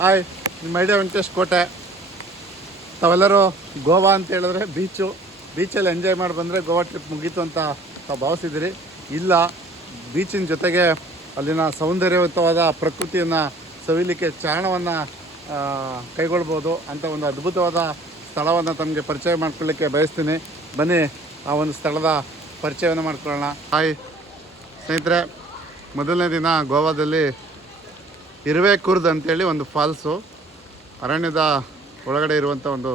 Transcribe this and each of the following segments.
Hi, ನಿಮ್ಮ idea Venkatesh ಕೋಟೆ. ತಾವೆಲ್ಲರೂ ಗೋವಾ ಅಂತ ಹೇಳಿದ್ರೆ ಬೀಚು, ಬೀಚಲ್ಲಿ ಎಂಜಾಯ್ ಮಾಡಿ ಬಂದರೆ ಗೋವಾ ಟ್ರಿಪ್ ಮುಗೀತು ಅಂತ ತಾವು ಭಾವಿಸಿದಿರಿ ಇಲ್ಲ, ಬೀಚಿನ ಜೊತೆಗೆ ಅಲ್ಲಿನ ಸೌಂದರ್ಯಯುತವಾದ ಪ್ರಕೃತಿಯನ್ನು ಸವಿಲಿಕ್ಕೆ ಚಾರಣವನ್ನು ಕೈಗೊಳ್ಬೋದು ಅಂತ ಒಂದು ಅದ್ಭುತವಾದ ಸ್ಥಳವನ್ನು ತಮಗೆ ಪರಿಚಯ ಮಾಡ್ಕೊಳ್ಳಿಕ್ಕೆ ಬಯಸ್ತೀನಿ. ಬನ್ನಿ, ಆ ಒಂದು ಸ್ಥಳದ ಪರಿಚಯವನ್ನು ಮಾಡ್ಕೊಳ್ಳೋಣ. ಹಾಯ್, ಸ್ನೇಹಿತರೆ, ಮೊದಲನೇ ದಿನ ಗೋವಾದಲ್ಲಿ ಇರುವೆ ಕುರ್ದ್ ಅಂತೇಳಿ ಒಂದು ಫಾಲ್ಸು. ಅರಣ್ಯದ ಒಳಗಡೆ ಇರುವಂಥ ಒಂದು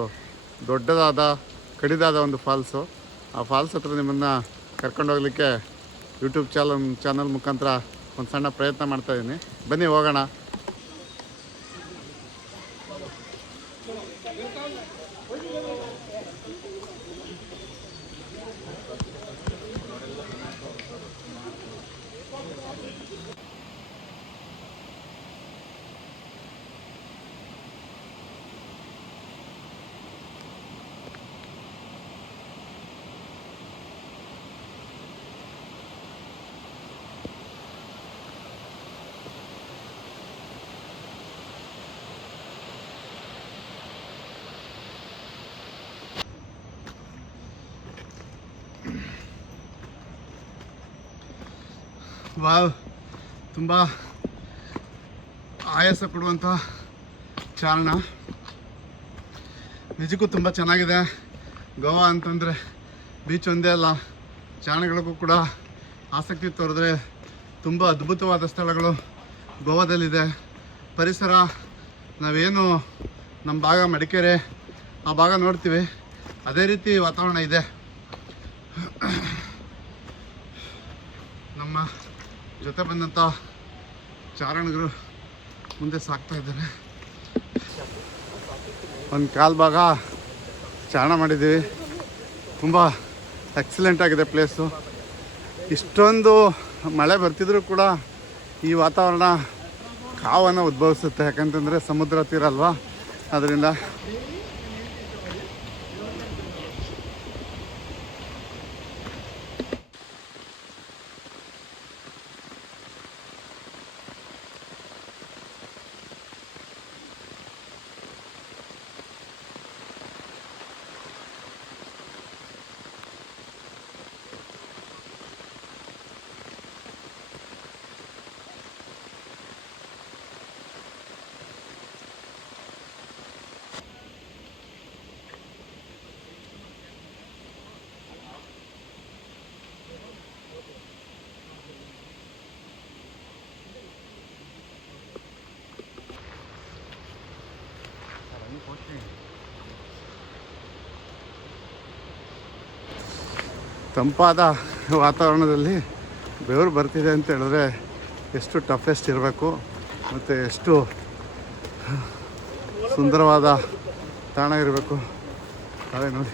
ದೊಡ್ಡದಾದ, ಕಡಿದಾದ ಒಂದು ಫಾಲ್ಸು. ಆ ಫಾಲ್ಸ್ ಹತ್ರ ನಿಮ್ಮನ್ನು ಕರ್ಕೊಂಡೋಗ್ಲಿಕ್ಕೆ ಯೂಟ್ಯೂಬ್ ಚಾನಲ್ ಚಾನಲ್ ಮುಖಾಂತರ ಒಂದು ಸಣ್ಣ ಪ್ರಯತ್ನ ಮಾಡ್ತಾಯಿದ್ದೀನಿ ಬನ್ನಿ ಹೋಗೋಣ. ವಾವ್. ತುಂಬ ಆಯಾಸ ಕೊಡುವಂಥ ಚಾರಣ ನಿಜಕ್ಕೂ ತುಂಬ ಚೆನ್ನಾಗಿದೆ. ಗೋವಾ ಅಂತಂದರೆ ಬೀಚ್ ಒಂದೇ ಅಲ್ಲ ಚಾರಣಗಳಿಗೂ ಕೂಡ ಆಸಕ್ತಿ ತೋರಿದ್ರೆ ತುಂಬ ಅದ್ಭುತವಾದ ಸ್ಥಳಗಳು ಗೋವಾದಲ್ಲಿದೆ. ಪರಿಸರ, ನಾವೇನು ನಮ್ಮ ಭಾಗ ಮಡಿಕೇರಿ, ಆ ಭಾಗ ನೋಡ್ತೀವಿ. ಅದೇ ರೀತಿ ವಾತಾವರಣ ಇದೆ ನಮ್ಮ ಜೊತೆ ಬಂದಂಥ ಚಾರಣಗರು ಮುಂದೆ ಸಾಕ್ತಾ ಇದ್ದಾರೆ. ಒಂದು ಕಾಲು ಭಾಗ ಚಾರಣ ಮಾಡಿದ್ದೀವಿ. ತುಂಬ ಎಕ್ಸಲೆಂಟ್ ಆಗಿದೆ ಪ್ಲೇಸು ಇಷ್ಟೊಂದು ಮಳೆ ಬರ್ತಿದ್ರೂ ಕೂಡ ಈ ವಾತಾವರಣ ಕಾವನ್ನು ಉದ್ಭವಿಸುತ್ತೆ. ಯಾಕಂತಂದರೆ ಸಮುದ್ರ ತೀರ ಅಲ್ವಾ? ಅದರಿಂದ ತಂಪಾದ ವಾತಾವರಣದಲ್ಲಿ ಬೆವರು ಬರ್ತಿದೆ ಅಂತ ಹೇಳಿದ್ರೆ ಎಷ್ಟು ಟಫೆಸ್ಟ್ ಇರಬೇಕು ಮತ್ತು ಎಷ್ಟು ಸುಂದರವಾದ ತಾಣ ಇರಬೇಕು. ಅದೇ ನೋಡಿ.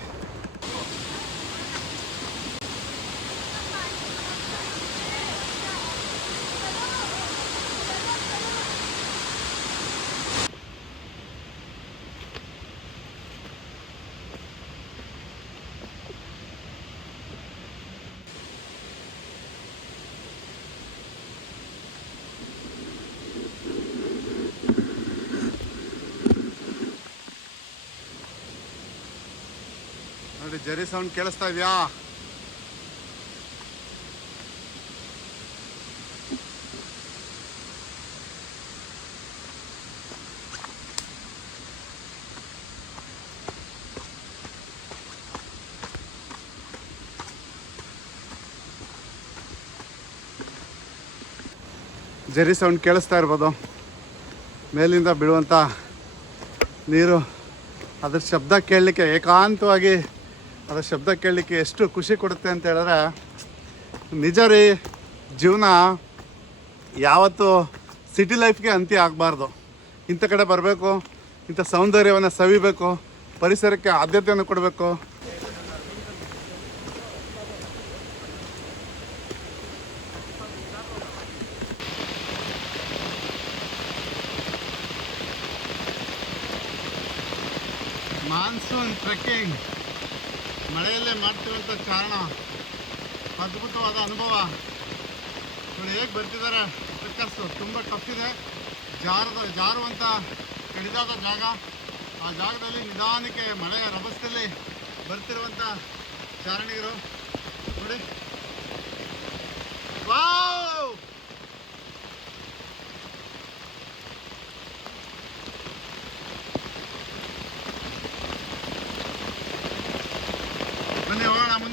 ನೋಡಿ ಜರಿ ಸೌಂಡ್ ಕೇಳಿಸ್ತಾ ಇದೆಯಾ? ಜರಿ ಸೌಂಡ್ ಕೇಳಿಸ್ತಾ ಇರ್ಬೋದು. ಮೇಲಿಂದ ಬಿಡುವಂಥ ನೀರು, ಅದ್ರ ಶಬ್ದ ಕೇಳಲಿಕ್ಕೆ ಏಕಾಂತವಾಗಿ ಅದರ ಶಬ್ದ ಕೇಳಲಿಕ್ಕೆ ಎಷ್ಟು ಖುಷಿ ಕೊಡುತ್ತೆ ಅಂತ ಹೇಳಿದ್ರೆ, ನಿಜ ರೀ, ಜೀವನ ಯಾವತ್ತು ಸಿಟಿ ಲೈಫ್ಗೆ ಅಂತ್ಯ ಆಗಬಾರ್ದು. ಇಂಥ ಕಡೆ ಬರಬೇಕು, ಇಂಥ ಸೌಂದರ್ಯವನ್ನು ಸವಿಬೇಕು, ಪರಿಸರಕ್ಕೆ ಆದ್ಯತೆಯನ್ನು ಕೊಡಬೇಕು. Monsoon trekking. ಮಳೆಯಲ್ಲೇ ಮಾಡ್ತಿರುವಂಥ ಕಾರಣ, ಅದ್ಭುತವಾದ ಅನುಭವ. ಇವಳು ಹೇಗೆ ಬರ್ತಿದ್ದಾರೆ ಟ್ರೆಕ್ಕರ್ಸು ತುಂಬ ಟಫ್ ಇದೆ. ಜಾರದ ಜಾರುವಂಥ ಕಡಿದಾದ ಜಾಗ. ಆ ಜಾಗದಲ್ಲಿ ನಿಧಾನಕ್ಕೆ ಮಳೆಯ ರಭಸದಲ್ಲಿ ಬರ್ತಿರುವಂಥ ಚಾರಣಿಗರು. ನೋಡಿ. ವಾವ್ ಬನ್ನಿ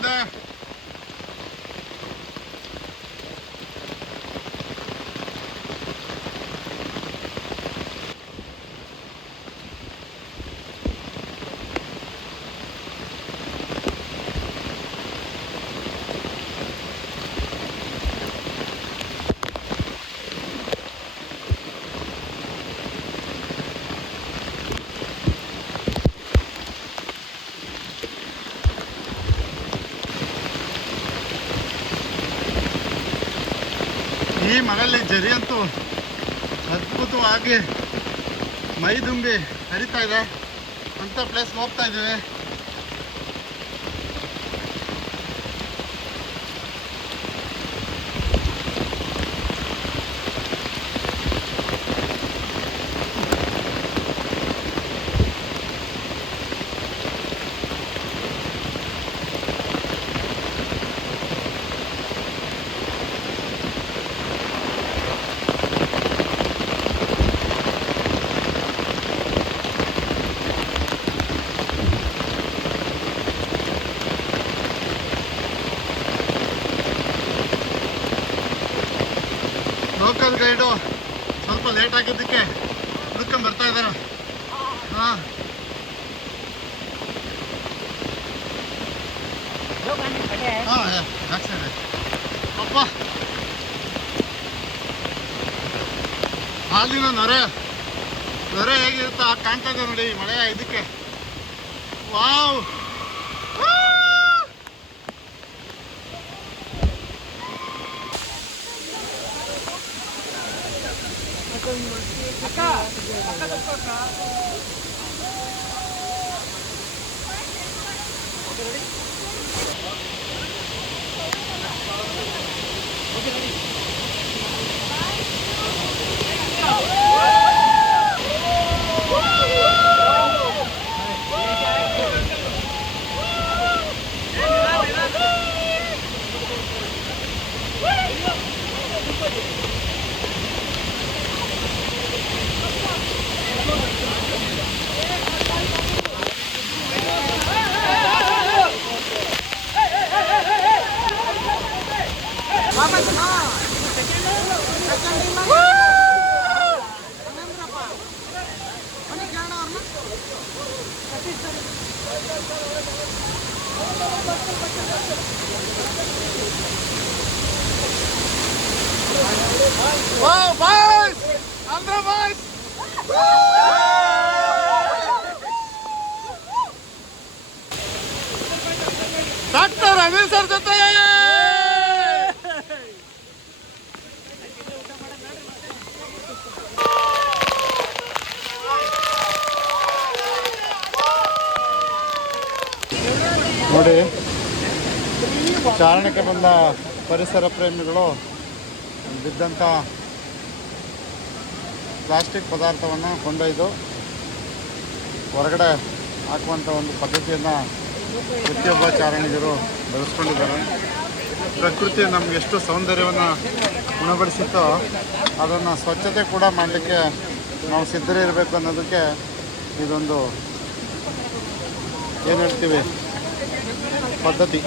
ಹೋಗೋಣ ಈ ಮರಲ್ಲಿ ಜರಿ ಅಂತೂ ಅದ್ಭುತವಾಗಿ ಮೈದುಂಬಿ ಹರಿತಾ ಇದೆ. ಅಂಥ ಪ್ಲೇಸ್ ಹೋಗ್ತಾ ಇದ್ದೀವಿ. ಲೋಕಲ್ ಗೈಡು ಸ್ವಲ್ಪ ಲೇಟ್ ಆಗಿದ್ದಕ್ಕೆ ಹುಡ್ಕೊಂಡು ಬರ್ತಾ ಇದ್ದಾರೆ ಹಾಂ. ಅಪ್ಪ. ಹಾಲಿನ ನೊರೆ. ನೊರೆ ಹೇಗಿರುತ್ತೋ ಕಾಣ್ತಾ ಇದೆ ನೋಡಿ ಮಳೆ ಇದಕ್ಕೆ. Wow. 아까 아까 젓갈까? 어디 어디? Wow, boys! Andhra boys! Doctor Anil sir ಜೊತೆ ಬಂದ ಪರಿಸರ ಪ್ರೇಮಿಗಳು ಬಿದ್ದಂಥ ಪ್ಲಾಸ್ಟಿಕ್ ಪದಾರ್ಥವನ್ನು ಕೊಂಡೊಯ್ದು ಹೊರಗಡೆ ಹಾಕುವಂಥ ಒಂದು ಪದ್ಧತಿಯನ್ನು ಪ್ರತಿಯೊಬ್ಬ ಚಾರಣಿಗರು ಬೆಳೆಸ್ಕೊಂಡಿದ್ದಾರೆ. ಪ್ರಕೃತಿ ನಮ್ಗೆ ಎಷ್ಟು ಸೌಂದರ್ಯವನ್ನು ಗುಣಪಡಿಸುತ್ತೋ ಅದನ್ನು ಸ್ವಚ್ಛತೆ ಕೂಡ ಮಾಡಲಿಕ್ಕೆ ನಾವು ಸಿದ್ಧರೇ ಇರಬೇಕು ಅನ್ನೋದಕ್ಕೆ ಇದೊಂದು, ಏನು ಹೇಳ್ತೀವಿ, ಪದ್ಧತಿ.